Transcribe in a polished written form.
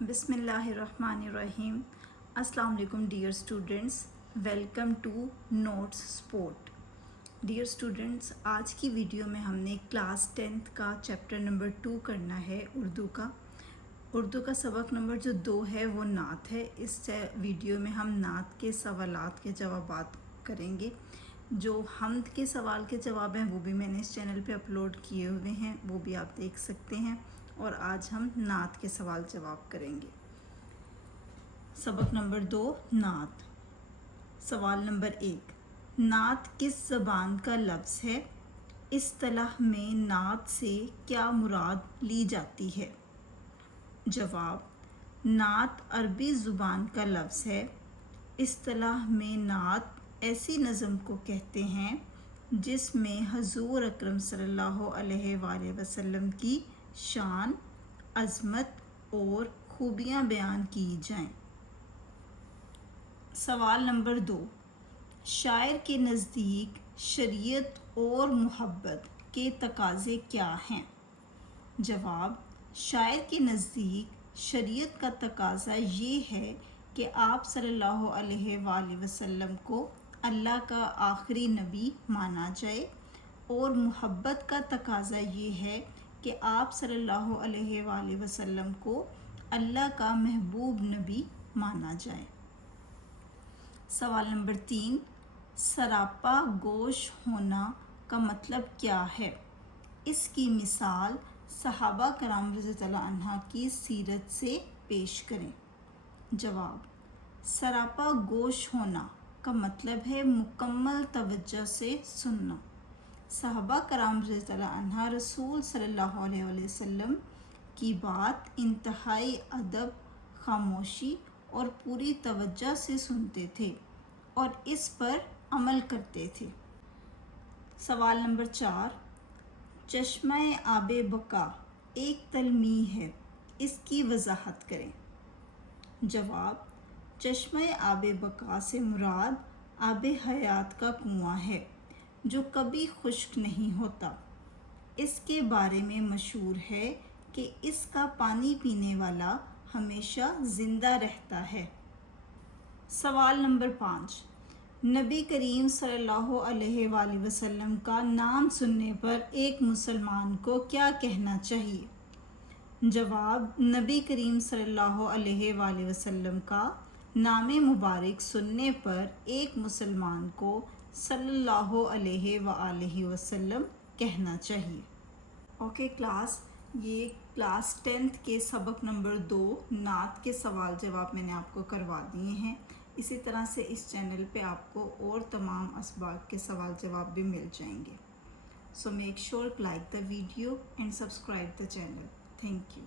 بسم اللہ الرحمن الرحیم۔ السلام علیکم dear students, welcome to notes support. Dear students, آج کی ویڈیو میں ہم نے کلاس 10th کا چیپٹر نمبر 2 کرنا ہے اردو کا سبق نمبر جو 2 ہے وہ نعت ہے۔ اس ویڈیو میں ہم نعت کے سوالات کے جوابات کریں گے۔ جو حمد کے سوال کے جواب ہیں وہ بھی میں نے اس چینل پہ اپلوڈ کیے ہوئے ہیں، وہ بھی آپ دیکھ سکتے ہیں، اور آج ہم نعت کے سوال جواب کریں گے۔ سبق نمبر 2 نعت۔ سوال نمبر 1، نعت کس زبان کا لفظ ہے؟ اصطلاح میں نعت سے کیا مراد لی جاتی ہے؟ جواب، نعت عربی زبان کا لفظ ہے۔ اصطلاح میں نعت ایسی نظم کو کہتے ہیں جس میں حضور اکرم صلی اللہ علیہ وآلہ وسلم کی شان، عظمت اور خوبیاں بیان کی جائیں۔ سوال نمبر 2، شاعر کے نزدیک شریعت اور محبت کے تقاضے کیا ہیں؟ جواب، شاعر کے نزدیک شریعت کا تقاضا یہ ہے کہ آپ صلی اللہ علیہ وآلہ وسلم کو اللہ کا آخری نبی مانا جائے، اور محبت کا تقاضا یہ ہے کہ آپ صلی اللہ علیہ وآلہ وسلم کو اللہ کا محبوب نبی مانا جائے۔ سوال نمبر 3، سراپا گوش ہونا کا مطلب کیا ہے؟ اس کی مثال صحابہ کرام رضی اللہ عنہ کی سیرت سے پیش کریں۔ جواب، سراپا گوش ہونا کا مطلب ہے مکمل توجہ سے سننا۔ صحابہ کرام رضی اللہ عنہ رسول صلی اللہ علیہ وسلم کی بات انتہائی ادب، خاموشی اور پوری توجہ سے سنتے تھے اور اس پر عمل کرتے تھے۔ سوال نمبر 4، چشمہ آب بقا ایک تلمیح ہے، اس کی وضاحت کریں۔ جواب، چشمہ آب بقا سے مراد آب حیات کا کنواں ہے جو کبھی خشک نہیں ہوتا۔ اس کے بارے میں مشہور ہے کہ اس کا پانی پینے والا ہمیشہ زندہ رہتا ہے۔ سوال نمبر 5، نبی کریم صلی اللہ علیہ وآلہ وسلم کا نام سننے پر ایک مسلمان کو کیا کہنا چاہیے؟ جواب، نبی کریم صلی اللہ علیہ وآلہ وسلم کا نام مبارک سننے پر ایک مسلمان کو صلی اللہ علیہ وآلہ وسلم کہنا چاہیے۔ اوکے کلاس، یہ کلاس 10th کے سبق نمبر 2 نعت کے سوال جواب میں نے آپ کو کروا دیے ہیں۔ اسی طرح سے اس چینل پہ آپ کو اور تمام اسباق کے سوال جواب بھی مل جائیں گے۔ So make sure like the video and subscribe the channel. Thank you.